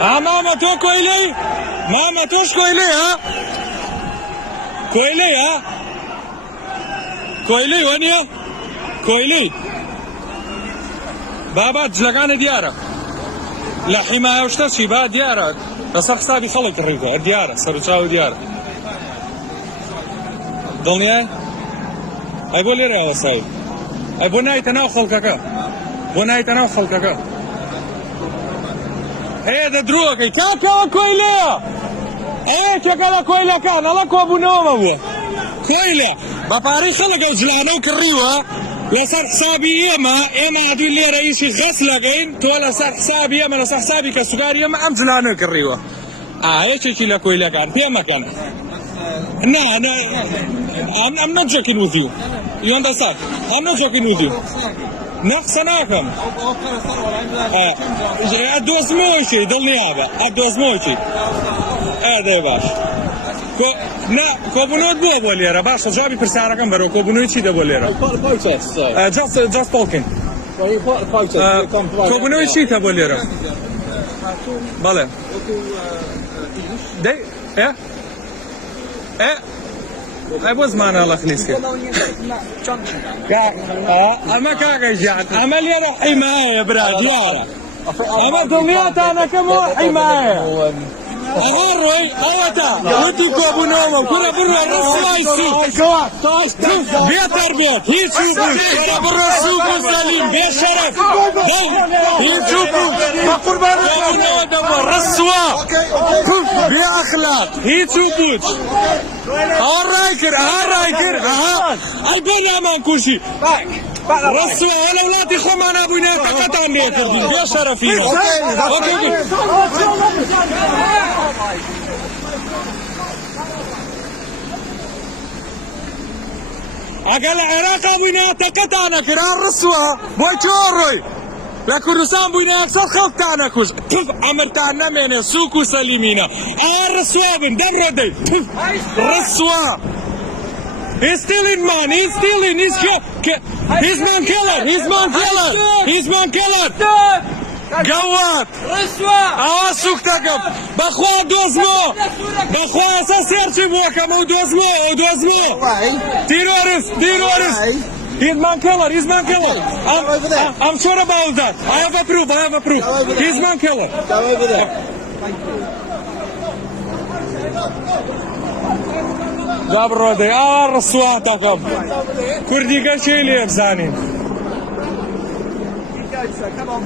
ماما تو کویلی ماما توش کویلی ها کویلی ها کویلی وانیا کویلی بابا جلگان دیاره لحماية وشتشي با ديارة بس حسابي خلق الريكو ديارة صاروا تشاو ديارة ضلني اي بولي ريا وسايب اي بناي تناو خلقك بناي تناو خلقك هي ده دروك كاكا كويلة ايه كاكا كويلة كان لك ابو نوم ابو كويلة بباري خلق وجلانو كريوه لصار حسابي اما عدو اللي رئيسي غسلقين تولا صار حسابي اما لصار حسابي كسكاري اما امزلانو كريوه ايش كي كويلة كان في مكان No, I'm not joking with you. You understand? I'm not joking with you. نقصناكم. أدو اسموشي دلنيابة. أدو اسموشي. هذا باش. كوبونوت بو بوليرا باش جابي برساركم برو كوبونوت شي دبوليرا. Just talking. كوبونوت شي دبوليرا. بله. ده إيه؟ إيه؟ أبوز معنا الله خليسك. أما كاجيان أما اللي راح حماية براد يارا. أما دنيات أنا كم حماية. أهروي أوتا ودي كوبونوم كنا برا الرسلايسي. بيتر بيت هي شوفوش كنا برا السوق سليم بشرف. هي شوفوش. كوبونوم دبر رسوا. بأخلاق هي شوفوش. هارايكر أي بنا ما نكوشي رسوا ولا ولادي خمان أبونا تقطع ميكردين يا شرفينا أوكي أقل عراق أبونا تقطع نكرار رسوا بويتوروي لكردستان بوينا أكثر خلق تاعنا كوش تف أمرتانا من سوق سليمينا رسوا بن دم ردي تف رسوا He's stealing man, he's stealing, he's man killer قوات آوا سوق تاكم بخوا دوزمو بخوا اساس يرشي بوكم او دوزمو terrorist He's man killer. I'm sure about that. I have a proof. He's man killer. Go over there. Zabrode, رسوا تاكم كردي قشيلي بزانين Come on.